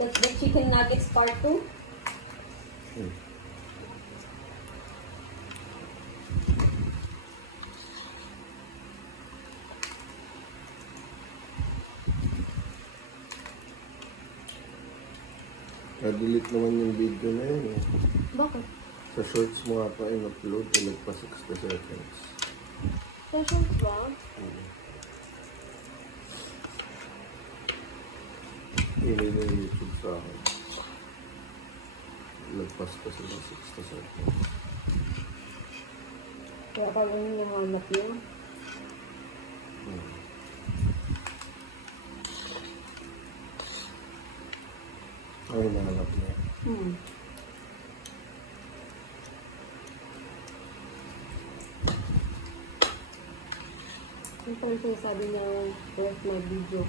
That's the chicken nuggets part 2. Na-delete naman yung video na yun eh. Bakit? Sa shorts mo nga pa in-upload, nagpa 60 seconds. Sessions ba? Hindi na yung YouTube sa akin. Lagpas pa sila 60 seconds. Kaya pala yung nahanap yun. Ay, nahanap niya. Yung pala sinasabi niya worth my video.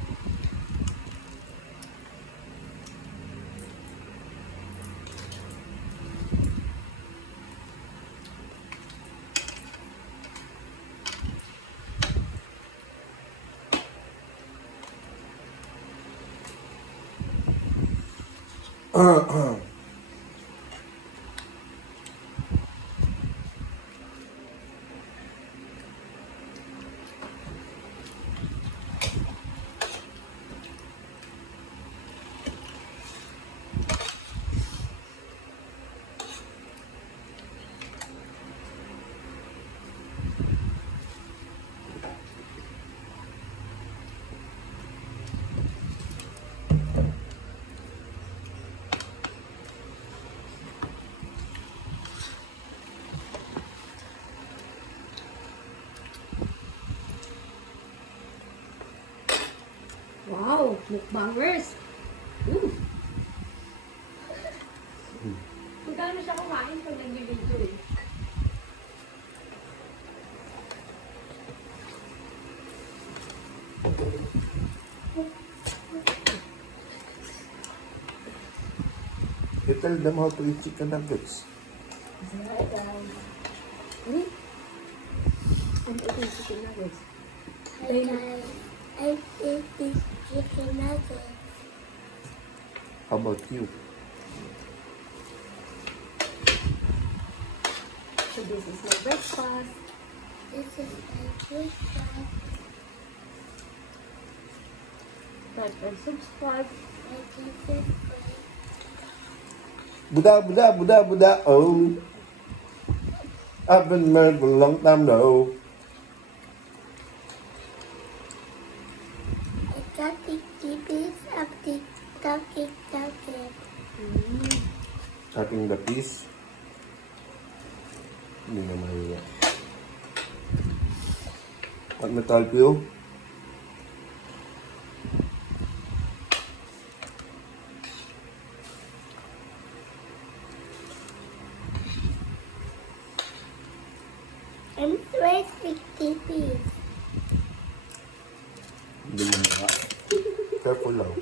Wow! Mukbangers! Magkano siya kumain pag nag-video eh? You tell them how to eat chicken nuggets. Ano? Ano ito yung chicken nuggets? I ate this chicken nugget. How about you? So this is my breakfast. This is my breakfast. Like and subscribe. I can subscribe. Buddha, Buddha, Buddha, Buddha, oh. I've been married for a long time now. I got the piece of the talking nugget. Cutting the piece. Hindi na mahiya. Want me to help you? I'm throwing 50 piece. Hindi mo na. Careful lang.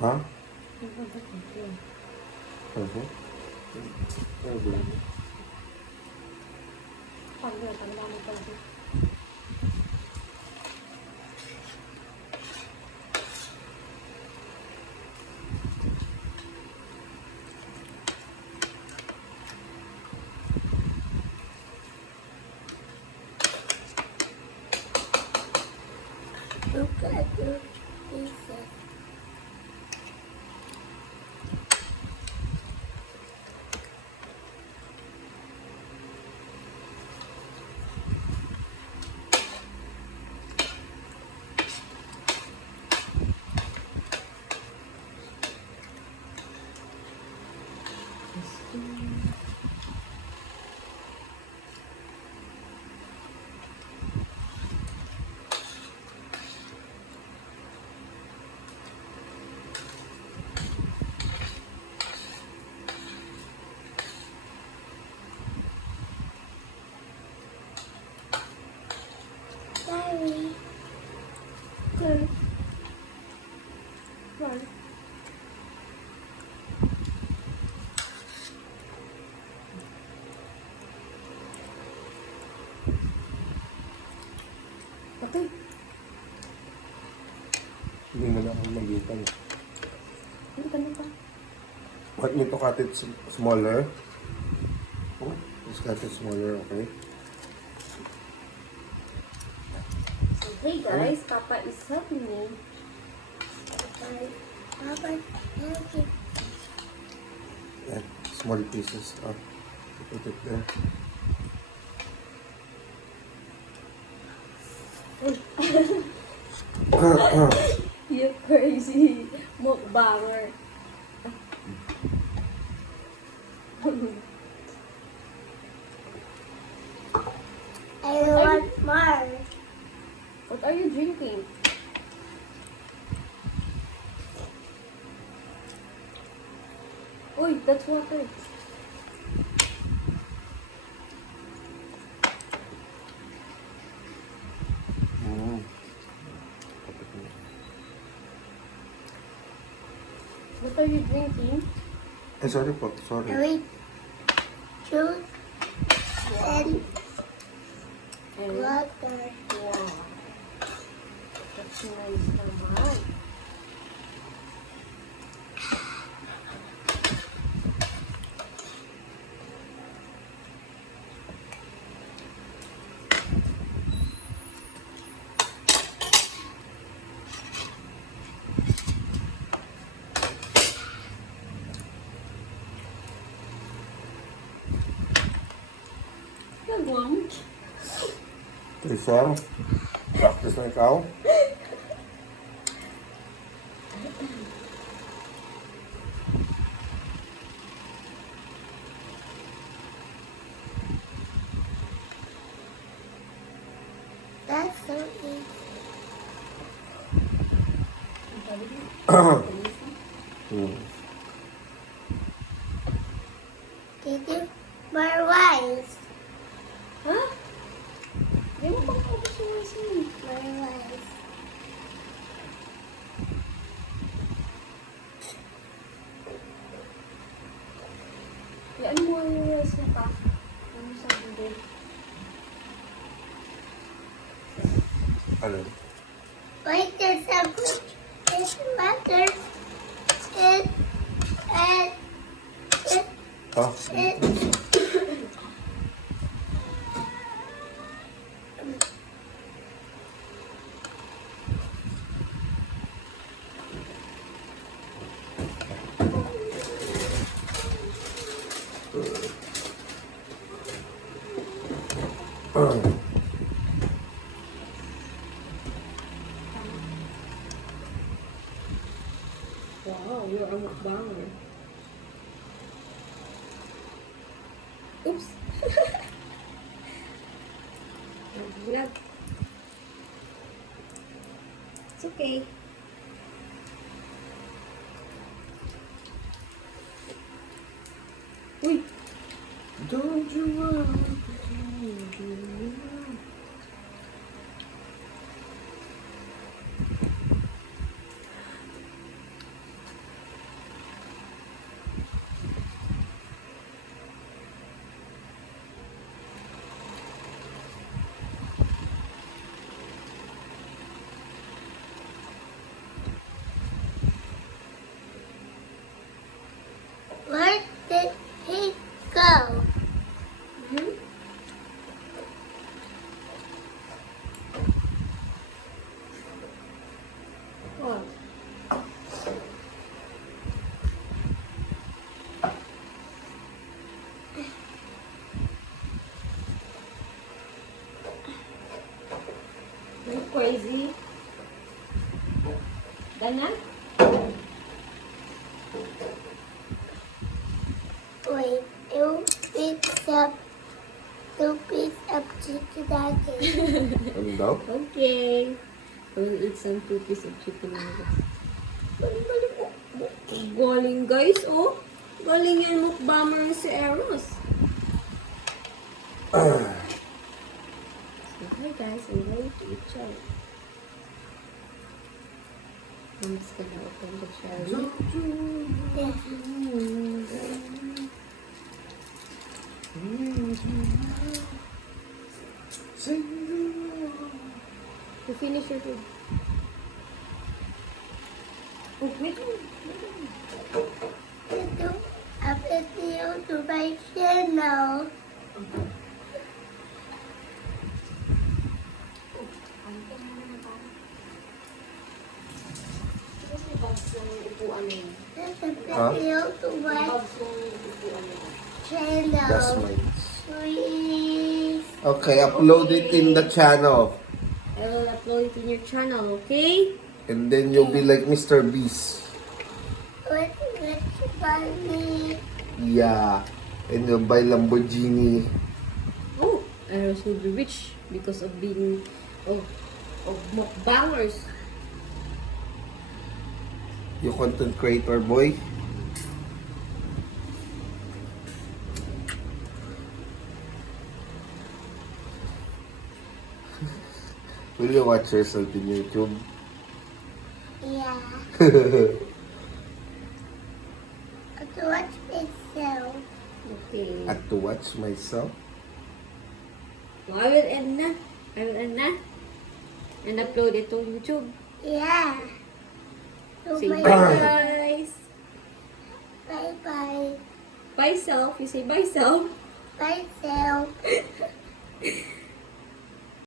Ha? Ano? Tanda mo pala. Look at your pieces. Sorry. Okay. Right. Okay. Hindi na lang akong magitan. Hindi ka na pa. Want me to cut it smaller? Oh, just cut it smaller, okay? So, hey guys, Papa is helping me. Papa, look at Yeah, small pieces. Oh, put it there. You crazy mukbanger. I want more. What are you drinking? Uy, that's water. Mm. What are you drinking? Eh, sorry po, sorry. Wait. Juice and And water. wow. That's nice naman. Nagwang. Trisha, practice na ikaw. That's so easy. Hmm. Did you more rice? Ha? Di mo bang ubos yung rice mo? More rice. Yan mo yung rice mo pa. Ano sabi din? Ano? Wait, there's a good water. It, Oh, Wow, you're a mukbanger. Oops. Vlog. It's okay. Uy! don't you worry. where did he go? Hmm? You're crazy. Done na? Wait, two piece of chicken nuggets. Ano daw? Okay. I will eat some 2 pieces of chicken nuggets. Galing mo. Galing guys, oh. Galing yan mukbanger si Eros. So, hi guys, I'm going to eat chow. I'm just gonna open the cherry. You finish your food. Oh, wait. You do a video to my channel. There's a video to my channel. That's mine. Please. Okay, upload it in the channel. I will upload it in your channel, okay? And then you'll be like Mr. Beast. What funny? Yeah. And you'll buy Lamborghini. Oh, Eros will be rich because of being of mukbangers. You content creator boy. Will you watch yourself in YouTube? Yeah. To watch myself. Okay. At to watch myself? So, I will end na. I will end na. And upload it to YouTube. Yeah. To Say my bye, guys. bye bye. Bye, self. You say bye, self. Bye self.